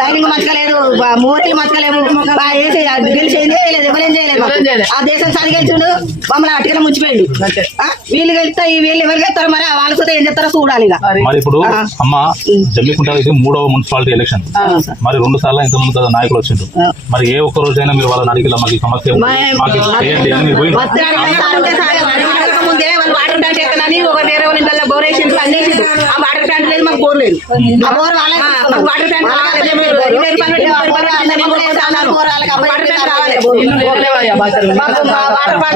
Dining మచ్చలేదు, మూర్తి మచ్చలేము, గెలిచేది ఎవరేం చేయలేదు. ఆ దేశం సరి గెలిచిండు, మమ్మల్ని అటుకనే ముంచిపోయిండు. వీళ్ళు గెలిస్తే వీళ్ళు ఎవరు గెలుతారు మరి వాళ్ళతో ఏం చెప్తారో చూడాలి. మరి ఇప్పుడు అమ్మ జమ్మికుంట ఇది 3వ మున్సిపాలిటీ ఎలక్షన్, మరి 2 సార్లు ఇంతమంది కదా నాయకులు వచ్చిండ్రు, మరి ఏ ఒక్క రోజైనా మీరు వాళ్ళని అడిగిలా మాకు సమస్య చేయండి అని మీరు ముందే వాళ్ళు వాటర్ ట్యాంక్ ఎక్కడని ఒక వేరే వాళ్ళ ఇంట్లో బోర్ వేసి అందేసిండు. ఆ వాటర్ ట్యాంక్ లేదు, మాకు బోర్ లేదు. ఆ bore water tank water tank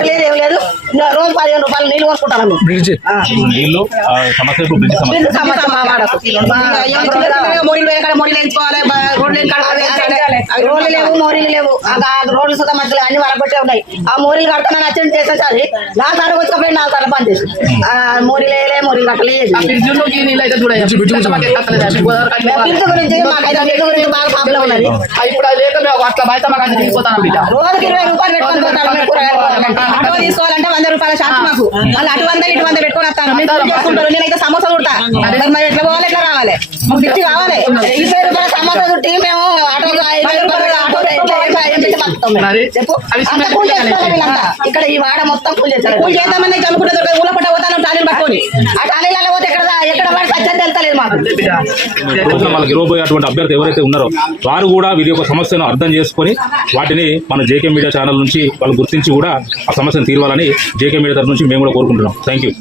లేదు, ఏం లేదు. రోజు 15 రూపాయలు నీళ్ళు పోసుకుంటాను. నీళ్ళు సమస్య మోడీలు వేరే కాడ మోడీలు వేయించుకోవాలి, రోడ్లు లేవు, మోరీలు లేవు. రోడ్లు సుఖం మధ్యలో అన్ని వరగొట్టే ఉన్నాయి. ఆ మోరీలు కడుతున్నాను వచ్చి చేసేసారి నా సార్ వచ్చి 4 సార్లు పని చేసి మోరీలు వేయలే, మోరీలు కట్టలేదు. బిల్లు గురించి మాకైతే బిల్లు గురించి బాగా ప్రాబ్లం ఉన్నది. రోజుకి 20 రూపాయలు పెట్టుకొని పోతాను. అటు తీసుకోవాలంటే 100 రూపాయల షాప్ మాకు, వాళ్ళు అటు 100 ఇటు 100 పెట్టుకొని వస్తాను. చేసుకుంటారు, నేనైతే సమోసా కుడతా. మరి ఎట్లా పోవాలి, ఎట్లా రావాలి, మాకు తిట్టి కావాలి. 20 రూపాయల సమోసా చుట్టి మేము ఆటోకి 5 రూపాయలు ఆటో ఇక్కడ ఈ వాడ మొత్తం పూజ చేస్తారు. పూజ చేద్దామని అనుకుంటే ఊళ్ళ పట్ట పోతాను టాలీలు పట్టుకొని. ఆ టాలీలలో పోతే ఎక్కడ వాడు సత్యం తెలుస్తలేదు మాకు. మనకి ఇవ్వబోయేటువంటి అభ్యర్థి ఎవరైతే ఉన్నారో వారు కూడా వీరి యొక్క సమస్యను అర్థం చేసుకొని వాటిని మన జేకే మీడియా ఛానల్ నుంచి వాళ్ళు గుర్తించి కూడా ఆ సమస్యను తీరవాలని జేకే మీడియా తరఫు నుంచి మేము కూడా కోరుకుంటున్నాం. Thank you.